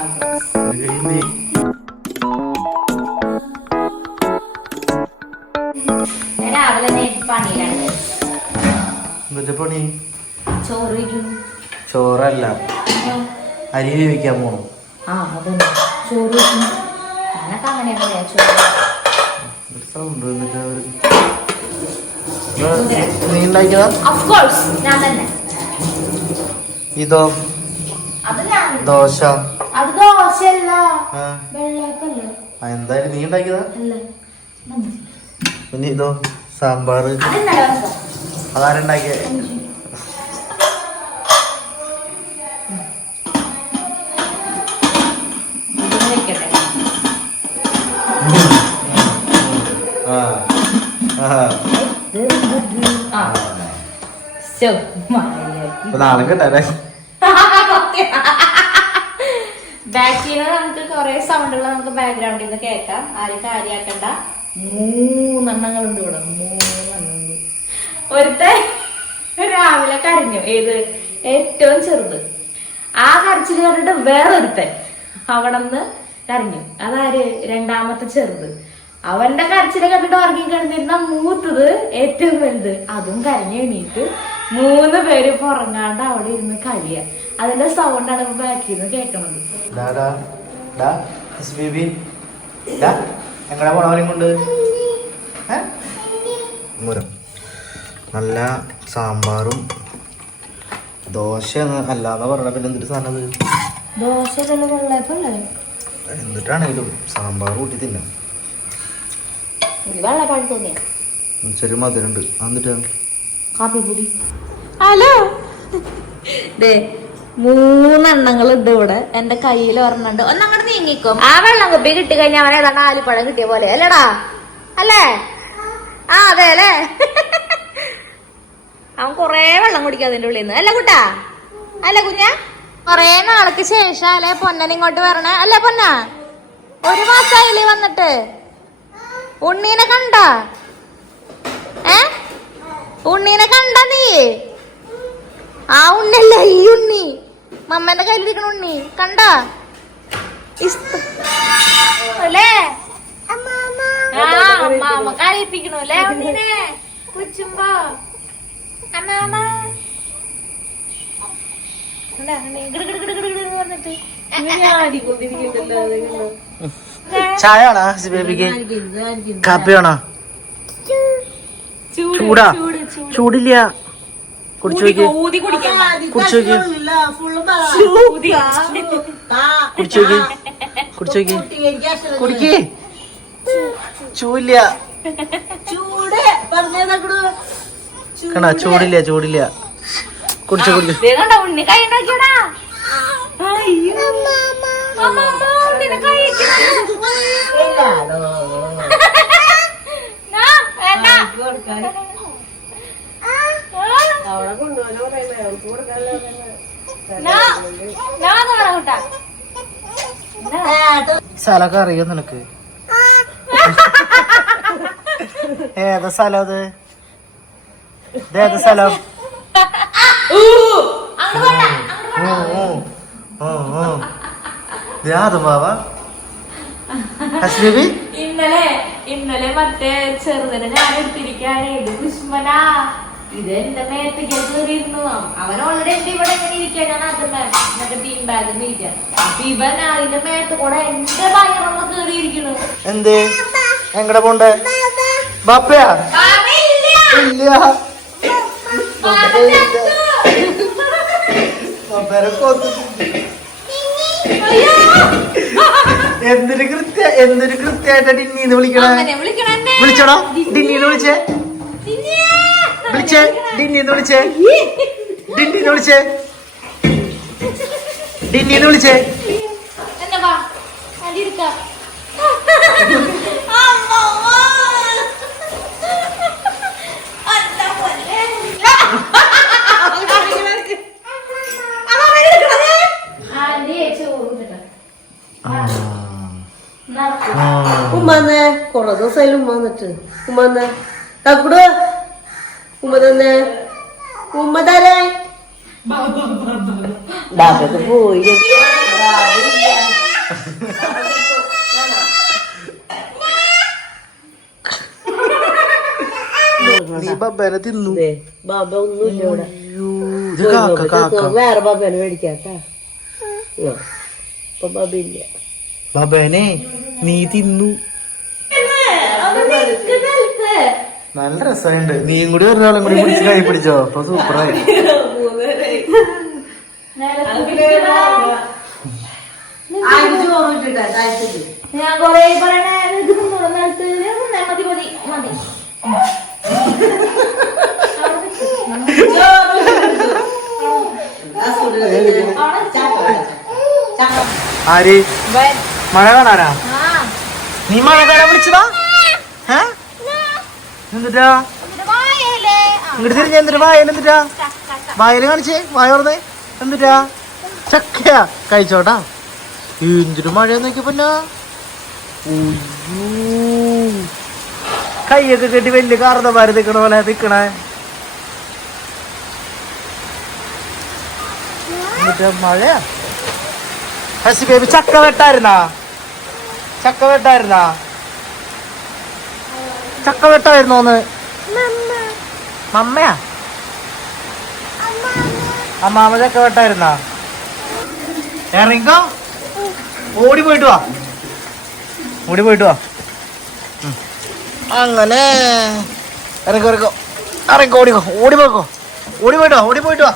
കഴിയുന്നേ ഞാൻ രാവിലെ തന്നെ പണിയിലാണ് എന്നിട്ട് പണി ചോറ് വയ്ക്കുന്നു ചോറല്ല. അരി വേവിക്കാൻ പോണു. ആ അതന്നെ. ചോറ് വയ്ക്കുന്നു ഞാനൊക്കെ അങ്ങനെയാണ് പറയാ ചോറ് സൗണ്ട് വന്നിട്ട് അവർ. നീ ഉണ്ടാക്കിയതാ? ഓഫ് കോഴ്സ് ഞാൻ തന്നെ. ഇതോ? അത് ഞാൻ ദോശ. എന്തായാലും നീ ഉണ്ടാക്കിയതാ? പിന്നെ ഇതോ സാമ്പാർ. അതാരുണ്ടാക്കിയ നാളെ കേട്ടാലേ ബാക്കിൽ നിന്ന് നമുക്ക് കുറെ സൗണ്ടുകൾ നമുക്ക് ബാക്ക്ഗ്രൗണ്ടിൽ നിന്ന് കേൾക്കാം. ആരും കാര്യാക്കണ്ട. മൂന്നെണ്ണങ്ങളുണ്ട് ഇവിടെ. മൂന്നെണ്ണങ്ങൾ. ഒരുത്തെ രാവിലെ കരഞ്ഞു. ഏത്? ഏറ്റവും ചെറുത്. ആ കരച്ചിൽ കണ്ടിട്ട് വേറൊരുത്തൻ അവിടെ നിന്ന് കരഞ്ഞു. അതാര്? രണ്ടാമത്തെ ചെറുത്. അവന്റെ കരച്ചിൽ കണ്ടിട്ട് ഉറങ്ങി കിടന്നിരുന്ന മൂത്തത് ഏറ്റവും വലുത്. അതും കരഞ്ഞു എണീറ്റ് മൂന്ന് പേര് പുറങ്ങാണ്ട് അവിടെ ഇരുന്ന് കളിയ. അതിന്റെ സൗണ്ടാണ് ബാക്കിൽ നിന്ന് കേൾക്കണത് കൊണ്ട്? മുരം. നല്ല സാമ്പാറും ദോശ അല്ലാന്ന് പറഞ്ഞ പിന്നെ എന്തൊരു സാധനം വെള്ളയപ്പല്ലേ? എന്നിട്ടാണെങ്കിലും സാമ്പാർ കൂട്ടി തിന്നാം. ചെറിയ മധുരണ്ട്. എന്നിട്ട് കാപ്പിപ്പൊടി. ഹലോ. ദേ മൂന്നെണ്ണങ്ങൾ ഉണ്ട് ഇവിടെ. എന്റെ കയ്യിൽ ഒരെണ്ണുണ്ട് ഒന്നങ്ങോട്ട് നീങ്ങിക്കും. ആ വെള്ളം കുപ്പി കിട്ടി കഴിഞ്ഞാൽ അവനെ നാല് ആലിപ്പഴം കിട്ടിയ പോലെ. അല്ലടാ? അല്ലേ? ആ അതെ അല്ലേ? അവൻ കൊറേ വെള്ളം കുടിക്കും അതിന്റെ ഉള്ളിൽ നിന്ന് അല്ല കുട്ടാ? അല്ല കുഞ്ഞ? കൊറേ നാൾക്ക് ശേഷം അല്ലെ പൊന്നൻ ഇങ്ങോട്ട് വരണേ? അല്ല പൊന്ന? ഒരു മാസായില്ലേ വന്നിട്ട്? ഉണ്ണീനെ കണ്ട? ഏ? ഉണ്ണീനെ കണ്ട നീ? ആ ഉണ്ണല്ല ഈ ഉണ്ണി? മമ്മന്റെ കയ്യിലിരിക്കണ ഉണ്ണി. കണ്ട? അല്ലേ? ആ അമ്മാമ്മ കളിപ്പിക്കണു അല്ലേ ഉണ്ണീനെ? കുച്ചുമ്പോ. അമ്മാമ്മ കണ്ടാ, ഉണ്ണി? ഗിട് ഗിട് ഗിട് ഗിട് ഗിട് പറഞ്ഞിട്ട്? ചായ ആണോ എസ് ബേബിക്ക്? കാപ്പിയാണോ? ചൂടാ. ചൂടില്ല. കുടിച്ചു നോക്കി. ഊതി കുടിക്കണം കുടിച്ചു നോക്കി. കുടിച്ചു നോക്കി. കുടിച്ചു നോക്കി. കുടിക്ക്. ചൂല്ല കണ ചൂടില്ല ചൂടില്ല. കുടിച്ചു കുടിച്ചു ദേ കണ്ടോ ഉണ്ണി കൈ ഉണ്ടാക്കിയടാ അയ്യോ അമ്മമ്മ, ഉണ്ണിനെ കൈ വെക്കണത്. നാ, വേണ്ട. അവിടെ കൊണ്ടുപോകാൻ പറയുന്നത് അവൾക്ക് കൊടുക്കാനല്ലോ നാ, നാ എന്ന് പറ കുട്ടാ. നാ. സ്ഥലമൊക്കെ അറിയോ നിനക്ക്? ഏതാ സ്ഥലം അത്? ഇതേതാ സ്ഥലം? ബാബ ഹസ്ബീബി ഇന്നലെ ഇന്നലെ മറ്റേ ചെറുതിനെ ഞാൻ എടുത്തിരിക്കാനേ ഇത് ദുഷ്മനാ ഇത് എന്റെ മേത്തേക്ക് കയറിയിരുന്നു അവൻ ഓൾറെഡി എന്റെ ഇവിടെ എങ്ങനെ ഇരിക്കുക ഞാൻ അത് മറ്റേ ബീൻ ബാഗിൽ ഇരിക്കാം അപ്പൊ ഇവൻ അതിന്റെ മേത്ത് കൂടെ എന്റെ ഭയങ്കര കയറിയിരിക്കണു എന്ത്? എങ്ങടെ പോണ്ടേ? ബാപ്പയാ? ഇല്ല. എന്തൊരു കൃത്യ എന്തൊരു കൃത്യമായിട്ടാ ഡിന്നീന്ന് വിളിക്കണേ? വിളിച്ചോടാ. ഡിന്നീന്ന് വിളിച്ചേ. വിളിച്ചേ ഡിന്നീന്ന് വിളിച്ചേ. ഡിന്നീന്ന് വിളിച്ചേ. ഡിന്നീന്ന് വിളിച്ചേ. ഉമ്മന്നെ കൊറേ ദിവസമായാലും ഉമ്മ വന്നിട്ട്. ഉമ്മന്നെ തക്കുടു ഉമ്മ തന്നെ. ഉമ്മ തന്നെ ബാബക്ക് പോയി ബാബ ഒന്നുമില്ല ഇവിടെ വേറെ ബാബേനെ മേടിക്കാട്ടാ. ബാബയില്ല ബാബേനെ നീ തിന്നു. നല്ല രസമുണ്ട്. നീയും കൂടി ഒരാളും കൂടി പിടിച്ച് കൈ പിടിച്ചോ. അപ്പൊ സൂപ്പറായി. ഞാൻ കൊറേ പറയണേ ഇത് നിന്നോളൂ നിലത്ത് നിന്നേ മതി മതി മതി ആര്? മഴ കാണാനാ? നീ മഴ കാണാൻ വിളിച്ചതാ? വായല്ലേ ഇങ്ങോട്ട് തിരിഞ്ഞ എന്തിട്ട്? വായന എന്തിട്ടാ? വായന കാണിച്ചേ വായ പറഞ്ഞേ എന്തിട്ടാ? ചക്കയാ. കഴിച്ചോട്ടാ. എന്തിനു മഴ നോക്കിയപ്പോന്നാ കൈയൊക്കെ കെട്ടി വലിയ കാർന്നമാര് നിക്കണ പോലെ നിക്കണേ. മഴയാ? ഹസി ബേബി ചക്ക വെട്ടായിരുന്നാ? ചക്ക വെട്ടായിരുന്നാ? ചക്ക വെട്ടായിരുന്നോന്ന് മമ്മയാ? അമ്മാമ ചക്ക വെട്ടായിരുന്നാ? ഇറങ്ങിക്കോ ഓടി പോയിട്ട് വാ. ഓടി പോയിട്ട് വാ. അങ്ങനെ. ഇറങ്ങോ ഇറങ്ങോ ഇറങ്ങിക്കോ ഓടിക്കോ ഓടി പോയിക്കോ. ഓടി പോയിട്ട് വാ ഓടി പോയിട്ട് വാ.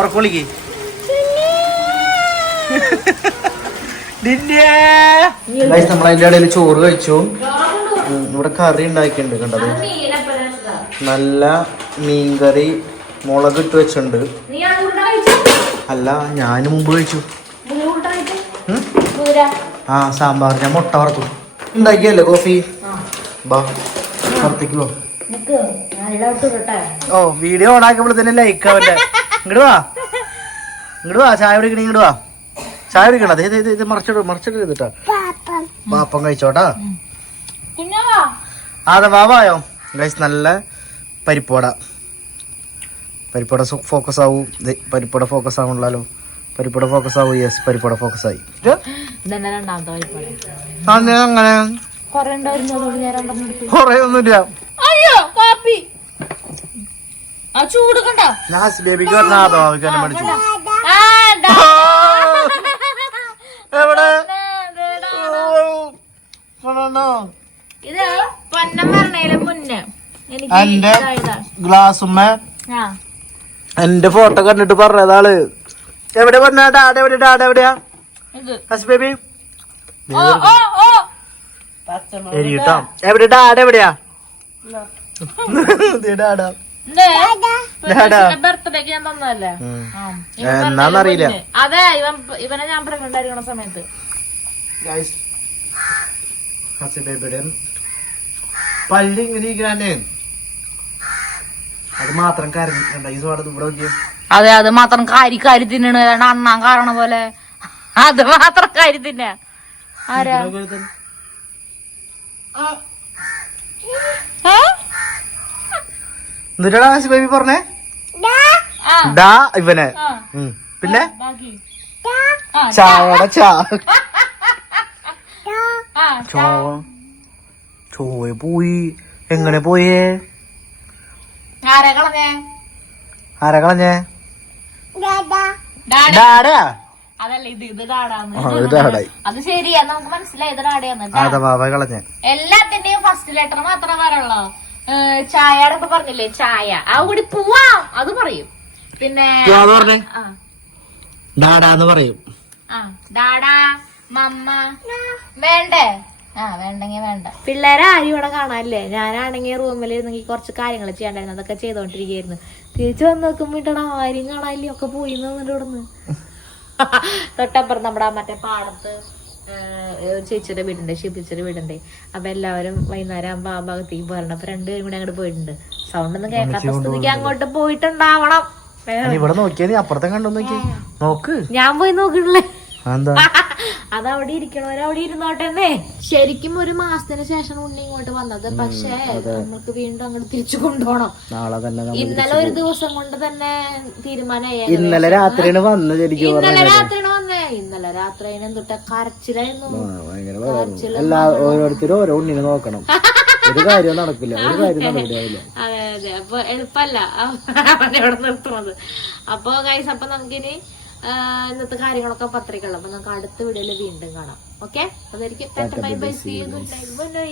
ഉറക്കൊളിക്ക് നമ്മൾ അതിന്റെ ഇടയിൽ ചോറ് കഴിച്ചു. ഇവിടെ കറി ഉണ്ടാക്കിയിട്ടുണ്ട് കണ്ടത്? നല്ല മീൻകറി മുളക് ഇട്ട് വെച്ചിട്ടുണ്ട്. അല്ല ഞാൻ മുമ്പ് കഴിച്ചു? ആ സാമ്പാർ. ഞാൻ മുട്ട വറുത്തു. ഉണ്ടാക്കിയല്ലേ കോഫി? ആ. ബാ പുറത്തേക്ക് പോ. ഓ വീഡിയോ ഓൺ ആക്കുമ്പോൾ തന്നെ ലൈക്ക് ആവല്ലേ ഇങ്ങോട്ട് വാ. ഇങ്ങോട്ട് വാ ചായ കുടിക്കണേ ഇങ്ങോട്ട് വാ. ചായ കുടിക്കണം ഇത് ഇത് ഇത് മറച്ചിട്ട് മറച്ചിട്ട് പാപ്പം. കഴിച്ചോട്ടാ. കുഞ്ഞാ, അതെ വാവായോ? ഗൈസ് നല്ല പരിപ്പോട പരിപ്പോട ഫോക്കസ് ആവും. പരിപ്പോട ഫോക്കസ് ആവണല്ലോ പരിപ്പോട ഫോക്കസ് ആവും. യെസ് പരിപ്പോട ഫോക്കസ് ആയി. അങ്ങനെ. കൊറേ ഒന്നുമില്ല. അയ്യോ കാപ്പി ആ ചൂട് കണ്ടോ? ലാസ്റ്റ് ബേബിക്ക് പറഞ്ഞ അതോ? അവർക്ക് പഠിച്ചു എന്റെ. ആ. എന്റെ ഫോട്ടോ കണ്ടിട്ട് പറഞ്ഞതാൾ. എവിടെ പറഞ്ഞ ഡാഡ് എവിടെ? ഡാഡ് എവിടെയാ? ഹസ് ബേബി. ഓ ഓ ഓ. എരിട്ടോ എവിടെ? ഡാഡ് എവിടെയാ? ഡാഡാ. എന്നാന്നറിയില്ല അതെ ഇവൻ ഇവനെ ഞാൻ പ്രഗ്നന്റ് ആയിരിക്കണ സമയത്ത്. ഗൈസ് ഹസ് ബേബിയുടെ പള്ളി ഇങ്ങനെ ഇരിക്കാനേ മാത്രം കരഞ്ഞിട്ടുണ്ട ഈ സോട ഇവിടെ നോക്കിയേ. അതെ അത് മാത്രം കാരി കാരി തിന്നണ. കാരണം അണ്ണാൻ കാരണ പോലെ. അത് മാത്രം കാരി തിന്ന. ആരാ? എന്നിട്ടാ ബേബി പറഞ്ഞേ? ഡാ. ഇവനെ. പിന്നെ? ചാവട ചാ ചോ. ചോയ പോയി. എങ്ങനെ പോയേ? ആരാ കളഞ്ഞേ ആരാ കളഞ്ഞേ ഡാഡ. ഡാഡാ? അതല്ല ഇത് ഡാഡാന്ന്. അത് ശരിയാ നമുക്ക് മനസ്സിലായി ഇത് ഡാഡയാന്ന് കളഞ്ഞേ. എല്ലാത്തിന്റെയും ഫസ്റ്റ് ലെറ്റർ മാത്രമേ പറയുള്ളൂ. ചായയുടെ ഇപ്പൊ പറഞ്ഞില്ലേ ചായ. ആ കൂടി പൂവാ അത് പറയും. പിന്നെ ഡാഡാന്ന് പറയും. ആ ഡാഡാ മമ്മ വേണ്ടേ? ആ വേണ്ട. പിള്ളേരെ ആരും ഇവിടെ കാണാനില്ലേ? ഞാനാണെങ്കിൽ റൂമിൽ ഇരുന്നെങ്കിൽ കുറച്ച് കാര്യങ്ങൾ ചെയ്യാണ്ടായിരുന്നു. അതൊക്കെ ചെയ്തോണ്ടിരിക്കുകയായിരുന്നു. തിരിച്ചു വന്ന് നോക്കുമ്പോ ഇട്ടടാ ആരും കാണാനില്ലേ? ഒക്കെ പോയി ഇവിടെ നിന്ന് തൊട്ടപ്പുറം നമ്മുടെ മറ്റേ പാടത്ത് ഒരു ചേച്ചിയുടെ വീടുണ്ട് ഷിപ്പിച്ചിയുടെ വീടുണ്ട്. അപ്പൊ എല്ലാവരും വൈകുന്നേരം ആകുമ്പോ ആ ഭാഗത്തേക്ക് പോരണം അപ്പൊ രണ്ടുപേരും കൂടി അങ്ങോട്ട് പോയിട്ടുണ്ട്. സൗണ്ട് ഒന്നും കേൾക്കാത്ത സ്ഥിതിക്ക് അങ്ങോട്ട് പോയിട്ടുണ്ടാവണം. ഇവിടെ നോക്കിയാ നീ അപ്പുറത്തെ കണ്ടു നോക്കി നോക്ക്. ഞാൻ പോയി നോക്കിട്ടില്ലേ എന്താ? അതവിടെ ഇരിക്കണവരവിടെ ഇരുന്നോട്ടെന്നേ. ശരിക്കും ഒരു മാസത്തിന് ശേഷം ഉണ്ണി ഇങ്ങോട്ട് വന്നത്. പക്ഷേ നമുക്ക് വീണ്ടും അങ്ങോട്ട് തിരിച്ചു കൊണ്ടുപോകണം ഇന്നലെ ഒരു ദിവസം കൊണ്ട് തന്നെ തീരുമാനമായി ഇന്നലെ രാത്രിയാണ് വന്നത് ശരിക്കും ഇന്നലെ രാത്രിയാണ് വന്നേ. ഇന്നലെ രാത്രി എന്തുട്ട കരച്ചിലായിരുന്നു. എല്ലാ ഓരോരുത്തരും ഓരോ ഉണ്ണിനെ നോക്കണം. ഒരു കാര്യം നടക്കില്ല. ഒരു കാര്യം നടക്കില്ല അതെ അതെ. അപ്പൊ എളുപ്പല്ല. അവനെവിടെ നിർത്തുന്നത്. അപ്പൊ കൈസ് അപ്പൊ നമുക്കിനി ഇന്നത്തെ കാര്യങ്ങളൊക്കെ പത്രികകളും അപ്പൊ നമുക്ക് അടുത്ത വീഡിയോയിൽ വീണ്ടും കാണാം. ഓക്കെ അതായിരിക്കും. Bye bye C by